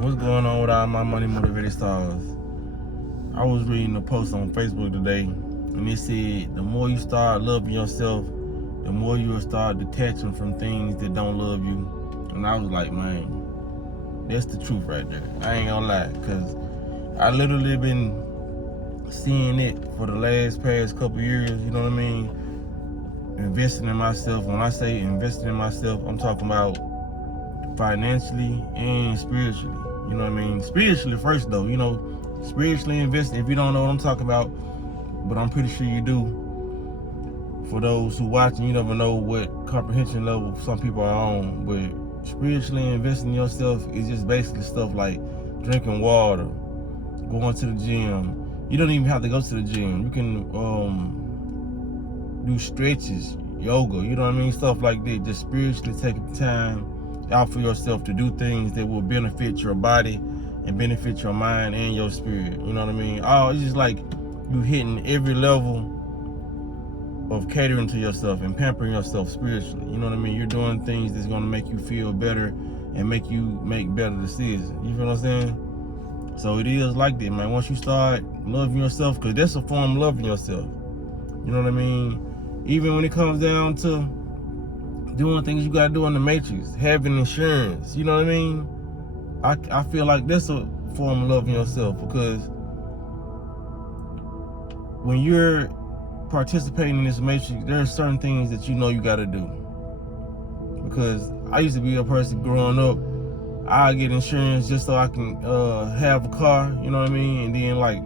What's going on with all my money motivated stars? I was reading a post on Facebook today, and it said the more you start loving yourself, the more you will start detaching from things that don't love you. And I was like, man, that's the truth right there. I ain't gonna lie, cause I literally been seeing it for the past couple years. You know what I mean? Investing in myself. When I say investing in myself, I'm talking about financially and spiritually. You know what I mean? Spiritually first though, spiritually investing. If you don't know what I'm talking about, but I'm pretty sure you do. For those who watching, you never know what comprehension level some people are on. But spiritually investing in yourself is just basically stuff like drinking water, going to the gym. You don't even have to go to the gym. You can do stretches, yoga, you know what I mean? Stuff like that. Just spiritually taking time out for yourself to do things that will benefit your body and benefit your mind and your spirit. You know what I mean? It's just like you hitting every level of catering to yourself and pampering yourself spiritually. You know what I mean? You're doing things that's gonna make you feel better and make you make better decisions. You feel what I'm saying? So it is like that, man. Once you start loving yourself, because that's a form of loving yourself. You know what I mean? Even when it comes down to doing things you gotta do in the matrix, having insurance, you know what I mean? I feel like that's a form of loving yourself, because when you're participating in this matrix, there are certain things that you know you gotta do. Because I used to be a person growing up, I get insurance just so I can have a car, you know what I mean? And then like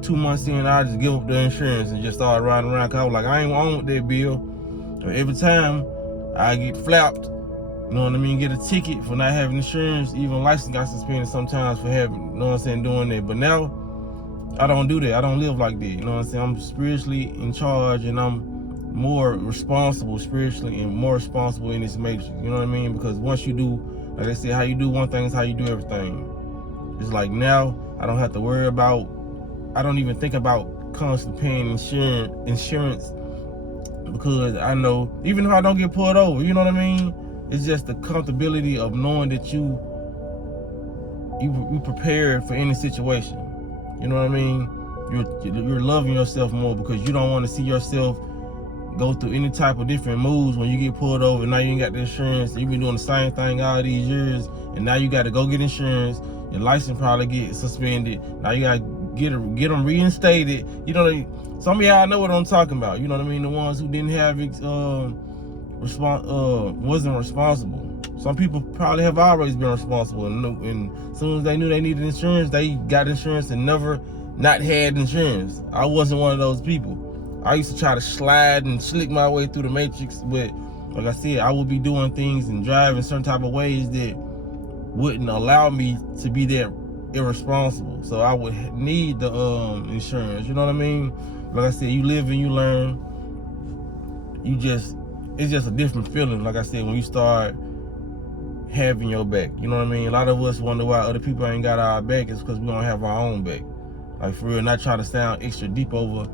2 months in, I just give up the insurance and just start riding around, cause I was like, I ain't on with that bill. But every time I get flapped, you know what I mean, get a ticket for not having insurance, even license got suspended sometimes for having, you know what I'm saying, doing that. But now, I don't do that. I don't live like that, you know what I'm saying? I'm spiritually in charge, and I'm more responsible spiritually and more responsible in this matrix, you know what I mean? Because once you do, like I said, how you do one thing is how you do everything. It's like now, I don't have to worry about, I don't even think about constantly paying insurance, because I know, even if I don't get pulled over, you know what I mean? It's just the comfortability of knowing that you prepared for any situation. You know what I mean? You're loving yourself more, because you don't want to see yourself go through any type of different moves when you get pulled over. Now you ain't got the insurance. You've been doing the same thing all these years, and now you got to go get insurance. Your license probably get suspended. Now you got to get them reinstated. You know, some of y'all know what I'm talking about. You know what I mean? The ones who didn't have wasn't responsible. Some people probably have always been responsible, and as soon as they knew they needed insurance, they got insurance and never not had insurance. I wasn't one of those people. I used to try to slide and slick my way through the matrix, but like I said, I would be doing things and driving certain type of ways that wouldn't allow me to be that irresponsible. So I would need the insurance, you know what I mean? Like I said, you live and you learn. It's just a different feeling, like I said, when you start having your back. You know what I mean? A lot of us wonder why other people ain't got our back. It's because we don't have our own back. Like, for real, not trying to sound extra deep over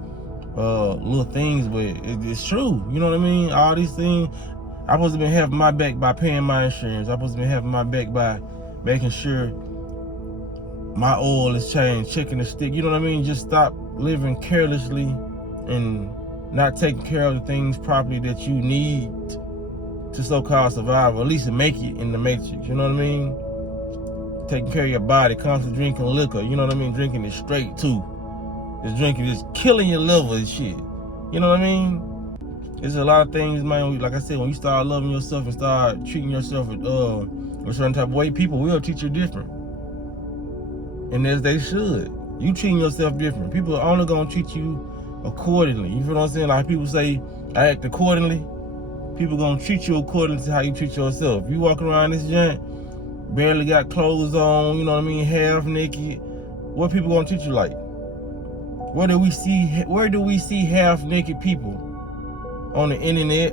little things, but it's true. You know what I mean? All these things, I'm supposed to be having my back by paying my insurance. I'm supposed to be having my back by making sure my oil is changed, checking the stick. You know what I mean? Just stop living carelessly and not taking care of the things properly that you need to so-called survive, or at least make it in the matrix. You know what I mean? Taking care of your body, constantly drinking liquor. You know what I mean? Drinking it straight too. Just drinking, just killing your liver and shit. You know what I mean? There's a lot of things, man. Like I said, when you start loving yourself and start treating yourself a certain type of way, people will treat you different. And as they should. You treating yourself different. People are only gonna treat you accordingly. You feel what I'm saying? Like people say, I act accordingly. People gonna treat you according to how you treat yourself. You walk around this joint, barely got clothes on, you know what I mean, half naked. What people gonna treat you like? Where do we see half naked people? On the internet,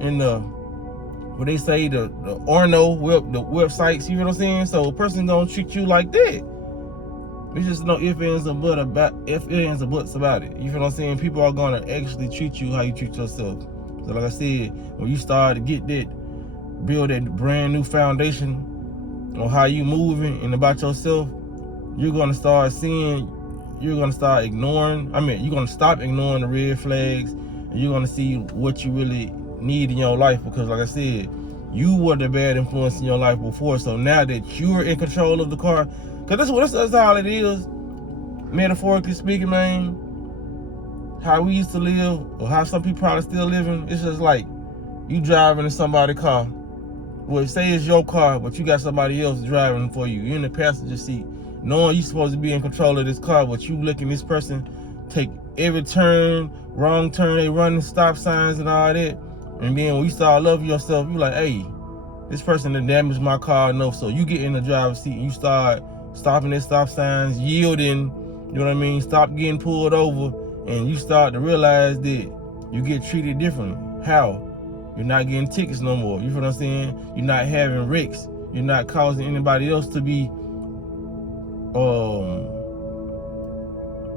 in the, what they say, the Orno the websites, you know what I'm saying? So a person gonna treat you like that. There's just no ifs, ands, or buts about it. You feel what I'm saying? People are gonna actually treat you how you treat yourself. So like I said, when you start to build that brand new foundation on how you moving and about yourself, you're gonna start seeing, you're gonna start ignoring, you're gonna stop ignoring the red flags, and you're gonna see what you really need in your life. Because like I said, you were the bad influence in your life before, so now that you're in control of the car, because that's all it is, metaphorically speaking, man. How we used to live, or how some people probably still living, it's just like you driving in somebody's car. Well, say it's your car, but you got somebody else driving for you. You're in the passenger seat, knowing you're supposed to be in control of this car, but you looking this person take every turn, wrong turn, they running stop signs and all that. And then when you start loving yourself, you like, hey, this person done damaged my car enough. So you get in the driver's seat and you start stopping at stop signs, yielding, you know what I mean? Stop getting pulled over, and you start to realize that you get treated differently. How? You're not getting tickets no more. You feel what I'm saying? You're not having wrecks. You're not causing anybody else to be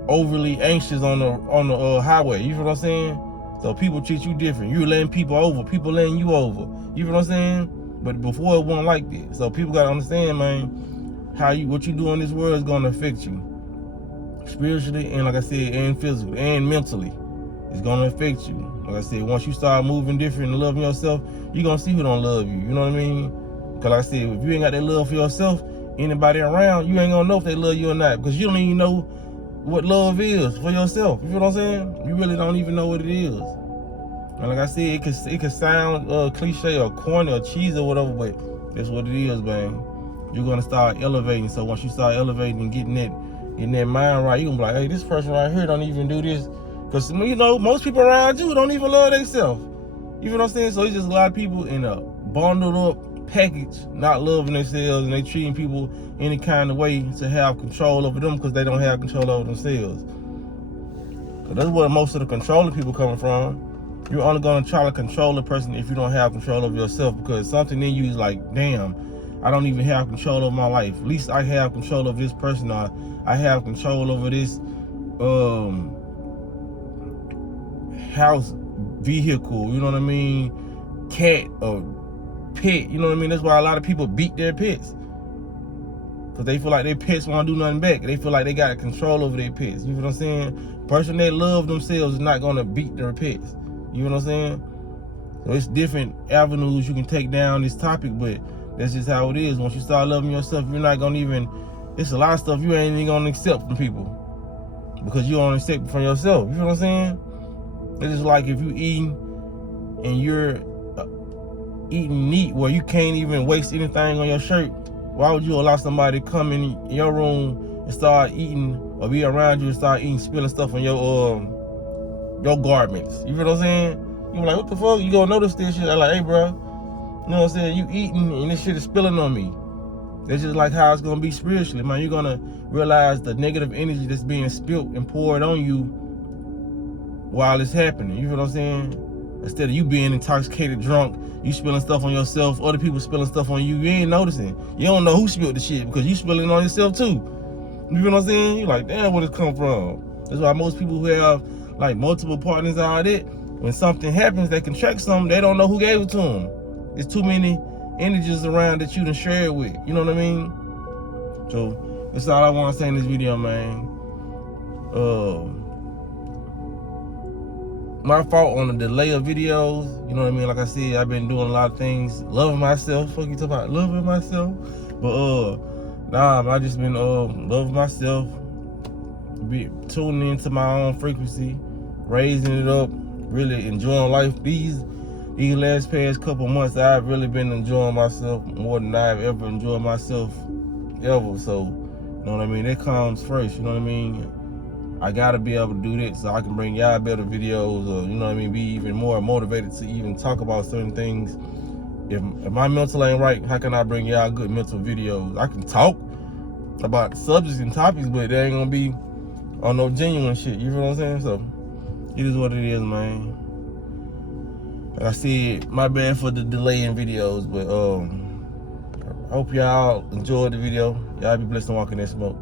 overly anxious on the highway. You feel what I'm saying? So people treat you different. You're letting people over. People letting you over. You feel what I'm saying? But before it wasn't like that. So people gotta understand, man, what you do in this world is gonna affect you spiritually, and like I said, and physically, and mentally. It's gonna affect you. Like I said, once you start moving different and loving yourself, you're gonna see who don't love you. You know what I mean? Because like I said, if you ain't got that love for yourself, anybody around, you ain't gonna know if they love you or not. Because you don't even know what love is for yourself. You feel what I'm saying? You really don't even know what it is. And like I said, it could sound cliche or corny or cheesy or whatever, but that's what it is, man. You're gonna start elevating. So once you start elevating and getting that mind right, you're gonna be like, hey, this person right here don't even do this. Because, you know, most people around you don't even love themselves. You know what I'm saying? So it's just a lot of people in a bundled up package, not loving themselves, and they treating people any kind of way to have control over them because they don't have control over themselves. So that's where most of the controlling people coming from. You're only going to try to control a person if you don't have control over yourself, because something in you is like, damn, I don't even have control over my life. At least I have control of this person, or I have control over this house, vehicle, you know what I mean, cat or pet, you know what I mean? That's why a lot of people beat their pets, because they feel like their pets won't do nothing back. They feel like they got control over their pets. You know what I'm saying? Person that love themselves is not going to beat their pets. You know what I'm saying? So it's different avenues you can take down this topic, but that's just how it is. Once you start loving yourself, you're not going to even, it's a lot of stuff you ain't even going to accept from people, because you don't accept it from yourself. You know what I'm saying? It's just like if you eating and you're eating meat where you can't even waste anything on your shirt, why would you allow somebody to come in your room and start eating, or be around you and start eating, spilling stuff on your garments? You feel what I'm saying? You be like, what the fuck? You gonna notice this shit? I'm like, hey, bro, you know what I'm saying? You eating and this shit is spilling on me. That's just like how it's gonna be spiritually, man. You're gonna realize the negative energy that's being spilt and poured on you while it's happening. You feel what I'm saying? Instead of you being intoxicated, drunk, you spilling stuff on yourself, other people spilling stuff on you, you ain't noticing. You don't know who spilled the shit, because you spilling on yourself too. You feel what I'm saying? You're like, damn, where it come from? That's why most people who have like multiple partners and all that, when something happens, they contract something, they don't know who gave it to them. There's too many energies around that you done shared with. You know what I mean? So that's all I want to say in this video, man. My fault on the delay of videos. You know what I mean? Like I said, I've been doing a lot of things, loving myself. Fuck you talking about loving myself? But nah, I just been loving myself, tuning into my own frequency, raising it up, really enjoying life. These past couple months, I've really been enjoying myself more than I've ever enjoyed myself ever. So, you know what I mean? That comes first. You know what I mean? I gotta be able to do that so I can bring y'all better videos, or, you know what I mean, be even more motivated to even talk about certain things. If my mental ain't right, how can I bring y'all good mental videos? I can talk about subjects and topics, but they ain't gonna be on no genuine shit. You feel what I'm saying? So it is what it is, man. Like I said, my bad for the delay in videos, but I hope y'all enjoyed the video. Y'all be blessed and walk in that smoke.